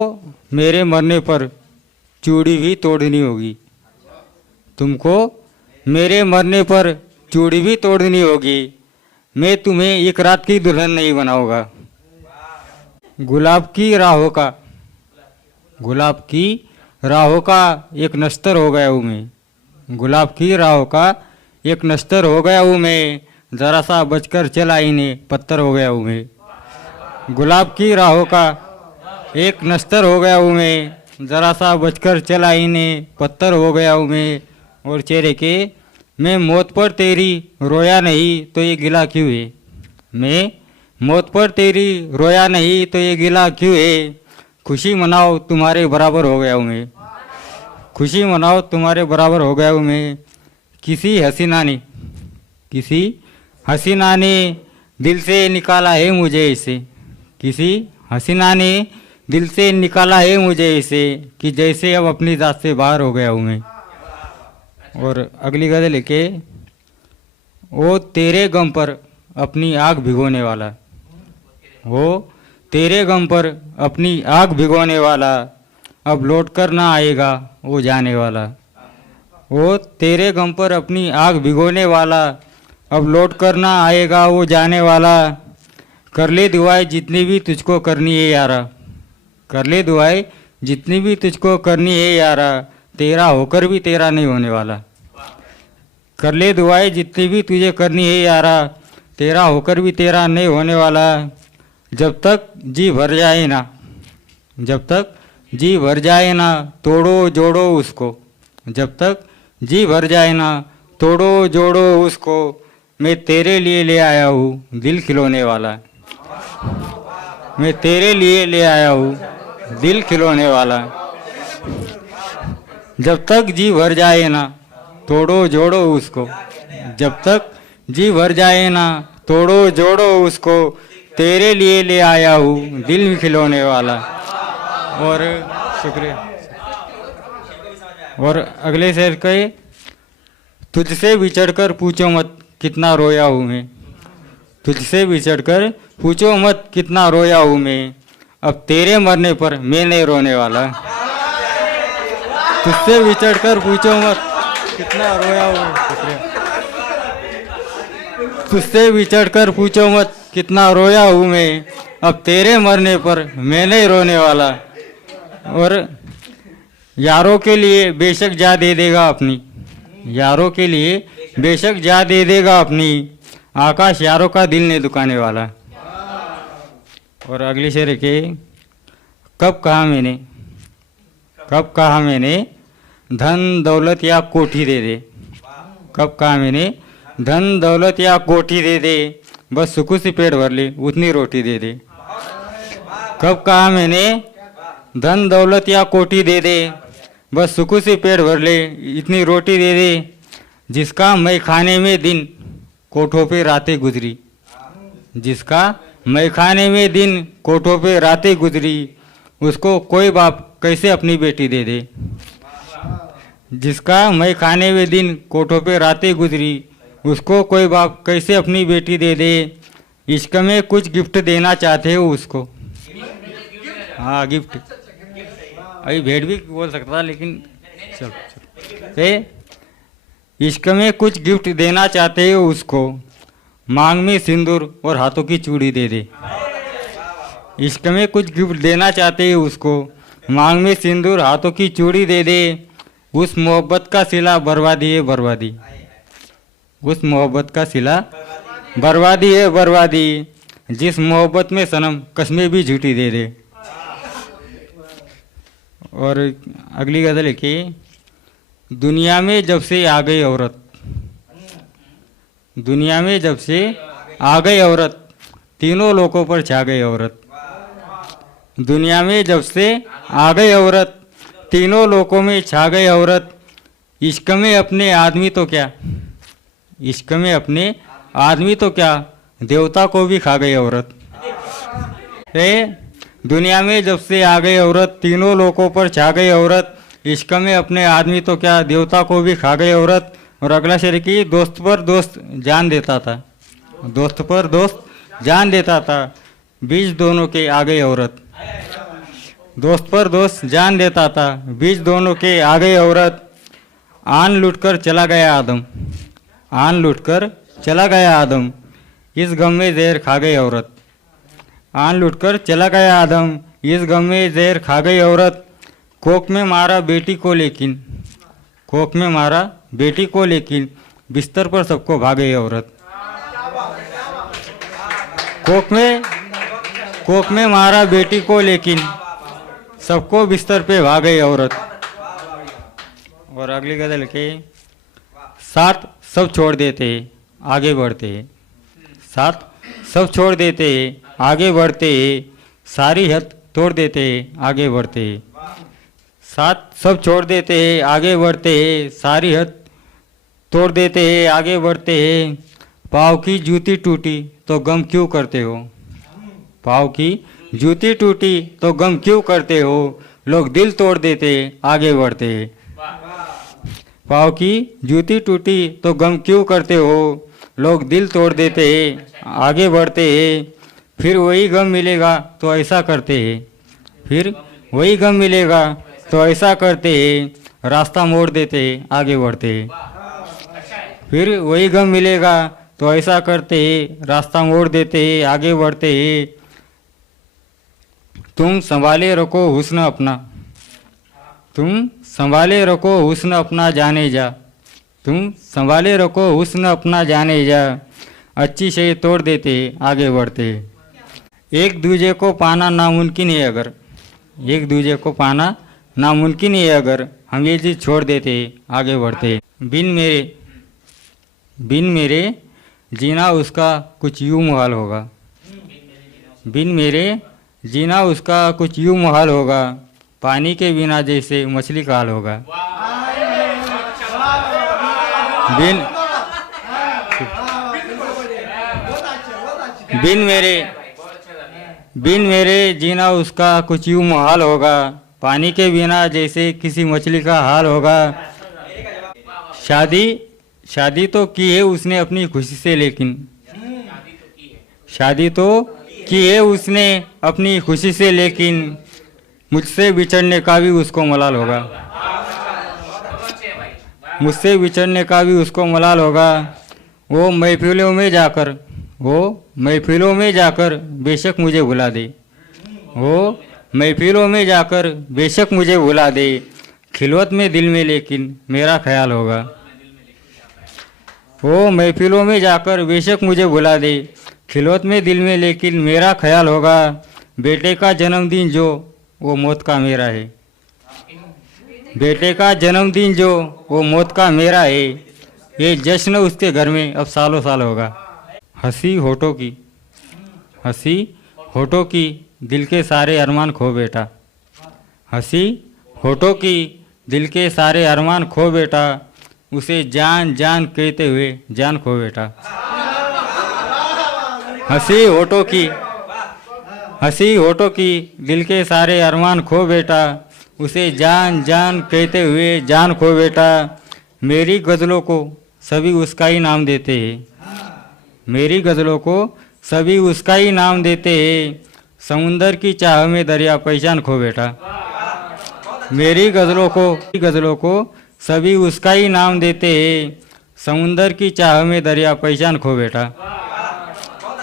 मेरे मरने पर चूड़ी भी तोड़नी होगी। तुमको मेरे मरने पर चूड़ी भी तोड़नी होगी। मैं तुम्हें एक रात की दुल्हन नहीं बनाऊंगा। गुलाब की राहों का एक नश्तर हो गया हूँ मैं। गुलाब की राहों का एक नश्तर हो गया हूँ मैं। जरा सा बचकर चला इन्हें पत्थर हो गया हूँ मैं। गुलाब की राहों का एक नश्तर हो गया हूँ मैं। जरा सा बचकर चला इन्हें पत्थर हो गया हूँ मैं। और चेहरे के मैं मौत पर तेरी रोया नहीं तो ये गिला क्यों है। मैं मौत पर तेरी रोया नहीं तो ये गिला क्यों है। खुशी मनाओ तुम्हारे बराबर हो गया हूँ मैं। खुशी मनाओ तुम्हारे बराबर हो गया हूँ मैं। किसी हसीना ने दिल से निकाला है मुझे इसे। किसी हसीना ने दिल से निकाला है मुझे इसे कि जैसे अब अपनी जात से बाहर हो गया हूँ मैं। और अगली गज़ल लिखे, वो तेरे गम पर अपनी आग भिगोने वाला। वो तेरे गम पर अपनी आग भिगोने वाला अब लौट कर ना आएगा वो जाने वाला। वो तेरे गम पर अपनी आग भिगोने वाला अब लौट कर ना आएगा वो जाने वाला। कर ले दुआएं जितनी भी तुझको करनी है यारा। कर ले दुआएं जितनी भी तुझको करनी है यारा। तेरा होकर भी तेरा नहीं होने वाला। कर ले दुआएं जितनी भी तुझे करनी है यारा। तेरा होकर भी तेरा नहीं होने वाला। जब तक जी भर जाए ना, जब तक जी भर जाए ना तोड़ो जोड़ो उसको। जब तक जी भर जाए ना तोड़ो जोड़ो उसको। मैं तेरे लिए ले आया हूँ दिल खिलौने वाला। मैं तेरे लिए ले आया हूँ दिल खिलौने वाला। जब तक जी भर जाए ना तोड़ो जोड़ो उसको। जब तक जी भर जाए ना तोड़ो जोड़ो उसको। तेरे लिए ले आया हूँ दिल खिलौने वाला। और शुक्रिया। और अगले शेर कहे, तुझसे बिछड़कर पूछो मत कितना रोया हूँ मैं। तुझसे बिछड़कर पूछो मत कितना रोया हूँ मैं। अब तेरे मरने पर मैं नहीं रोने वाला। तुझसे बिछड़कर पूछो मत कितना रोया हूँ। तुझसे बिछड़कर पूछो मत कितना रोया हूँ मैं। अब तेरे मरने पर मैं नहीं रोने वाला। और यारों के लिए बेशक जा दे देगा अपनी। यारों के लिए बेशक जा दे देगा अपनी। आकाश यारों का दिल नहीं दुखाने वाला। और अगली शेर के, कब कहा मैंने धन दौलत या कोठी दे दे। कब कहा मैंने धन दौलत या कोठी दे दे। बस सुकून से पेट भर ले उतनी रोटी दे दे। कब कहा मैंने धन दौलत या कोठी दे दे। बस सुकून से पेट भर ले इतनी रोटी दे दे। जिसका मैं खाने में दिन कोठों पे रातें गुजरी। जिसका मैं खाने में दिन कोठों पे रातें गुजरी। उसको कोई बाप कैसे अपनी बेटी दे दे। जिसका मैं खाने में दिन कोठों पे रातें गुजरी। उसको कोई बाप कैसे अपनी बेटी दे दे। इश्क में कुछ गिफ्ट देना चाहते हो उसको। हाँ गिफ्ट, अभी भेंट भी बोल सकता था लेकिन चल। इश्क में कुछ गिफ्ट देना चाहते हो उसको। मांग में सिंदूर और हाथों की चूड़ी दे दे। इश्क में कुछ गिफ्ट देना चाहते हो उसको। मांग में सिंदूर हाथों की चूड़ी दे दे। उस मोहब्बत का सिला बर्बादी है बर्बादी। उस मोहब्बत का सिला बर्बादी है बर्बादी। जिस मोहब्बत में सनम कस्में भी झूठी दे दे। और अगली गज़ल है कि दुनिया में जब से आ गई औरत। दुनिया में जब से आ गई औरत तीनों लोगों पर छा गई औरत। दुनिया में जब से आ गई औरत तीनों लोगों में छा गई औरत। इश्क में अपने आदमी तो क्या, इश्क में अपने आदमी तो क्या देवता को भी खा गई औरत। दुनिया में जब से आ गई औरत तीनों लोगों पर छा गई औरत। इश्क में अपने आदमी तो क्या देवता को भी खा गई औरत। और अगला शेर की, दोस्त पर दोस्त जान देता था। दोस्त पर दोस्त जान देता था। बीच दोनों के आ गई औरत। दोस्त पर दोस्त जान देता था, बीच दोनों के आ गई औरत। आन लूटकर चला गया आदम, आन लूटकर चला गया आदम, इस गम में जहर खा गई औरत। आन लूटकर चला गया आदम, इस गम में जहर खा गई औरत। कोख में मारा बेटी को लेकिन, कोख में मारा बेटी को लेकिन, बिस्तर पर सबको भागे औरत। कोख में मारा बेटी को लेकिन, सबको बिस्तर पे भागे औरत। और अगली गजल के, साथ सब छोड़ देते आगे बढ़ते, साथ सब छोड़ देते आगे बढ़ते, सारी हद तोड़ देते आगे बढ़ते। साथ सब छोड़ देते आगे बढ़ते, सारी हद तोड़ देते आगे बढ़ते। पाँव की जूती टूटी तो गम क्यों करते हो, पाँव की जूती टूटी तो गम क्यों करते हो, लोग दिल तोड़ देते आगे बढ़ते। पाँव की जूती टूटी तो गम क्यों करते हो, लोग दिल तोड़ देते आगे बढ़ते। फिर वही गम मिलेगा तो ऐसा करते हैं, फिर वही गम मिलेगा तो ऐसा करते हैं, रास्ता मोड़ देते आगे बढ़ते। फिर वही गम मिलेगा तो ऐसा करते हैं, रास्ता मोड़ देते आगे बढ़ते। तुम संभाले रखो हुस्न अपना, तुम संभाले रखो हुस्न अपना जाने जा, तुम संभाले रखो हुस्न अपना जाने जा, अच्छी शय तोड़ देते आगे बढ़ते। एक दूजे को पाना नामुमकिन है अगर, एक दूजे को पाना नामुमकिन है अगर, हम ये चीज़ छोड़ देते आगे बढ़ते। बिन मेरे जीना उसका कुछ यूँ मुहाल होगा, बिन मेरे जीना उसका कुछ यूँ मुहाल होगा, पानी के बिना जैसे मछली का हाल होगा। बिन मेरे जीना उसका कुछ यूँ मुहाल होगा, पानी के बिना जैसे किसी मछली का हाल होगा। शादी तो की है उसने अपनी खुशी से, लेकिन शादी तो की है उसने अपनी खुशी से, लेकिन मुझसे बिछड़ने का भी उसको मलाल होगा, मुझसे बिछड़ने का भी उसको मलाल होगा। वो महफिलों में जाकर, वो महफिलों में जाकर बेशक मुझे भुला दे, वो महफिलों में जाकर बेशक मुझे भुला दे, खिलवत में दिल में लेकिन मेरा ख्याल होगा। वो महफिलों में जाकर बेशक मुझे भुला दे, खिलवत में दिल में लेकिन मेरा ख्याल होगा। बेटे का जन्मदिन जो वो मौत का मेरा है, बेटे का जन्मदिन जो वो मौत का मेरा है, ये जश्न उसके घर में अब सालों साल होगा। हंसी होठों की, हंसी होठों की, दिल के सारे अरमान खो बेटा, हंसी होठों की, दिल के सारे अरमान खो बेटा, उसे जान जान कहते हुए जान खो बेटा। हंसी होठों की, हंसी होठों की, दिल के सारे अरमान खो बेटा, उसे जान जान कहते हुए जान खो बेटा। मेरी गज़लों को सभी उसका ही नाम देते हैं, मेरी गज़लों को सभी उसका ही नाम देते हैं, समुंदर की चाह में दरिया पहचान खो बेटा। मेरी गज़लों को सभी उसका ही नाम देते हैं, समुंदर की चाह में दरिया पहचान खो बेटा।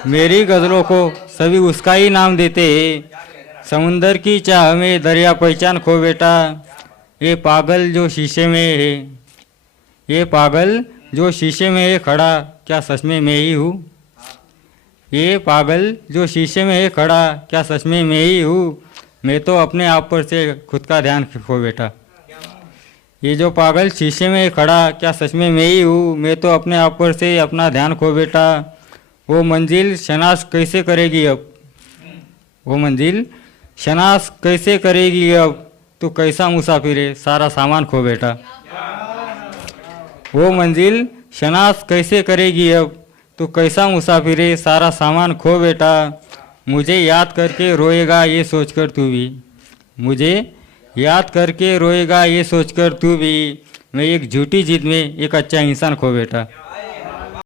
मेरी गज़लों को सभी उसका ही नाम देते हैं, समुंदर की चाह में दरिया पहचान खो बेटा। ये पागल जो शीशे में है, ये पागल जो शीशे में है खड़ा, क्या सच में मैं ही हूँ, ये पागल जो शीशे में है खड़ा, क्या सच में मैं ही हूँ, मैं तो अपने आप पर से खुद का ध्यान खो बेटा। ये जो पागल शीशे में खड़ा, क्या सच में मैं ही हूँ, मैं तो अपने आप पर से अपना ध्यान खो बेटा। वो मंजिल शनाख्त कैसे करेगी अब, वो मंजिल शनाख्त कैसे करेगी अब, तू कैसा मुसाफिर है सारा सामान खो बेटा। वो मंजिल शनाख्त कैसे करेगी अब, तू कैसा मुसाफिर है सारा सामान खो बेटा। मुझे याद करके रोएगा ये सोचकर तू भी, मुझे याद करके रोएगा ये सोचकर तू भी, मैं एक झूठी जिद में एक अच्छा इंसान खो बेटा।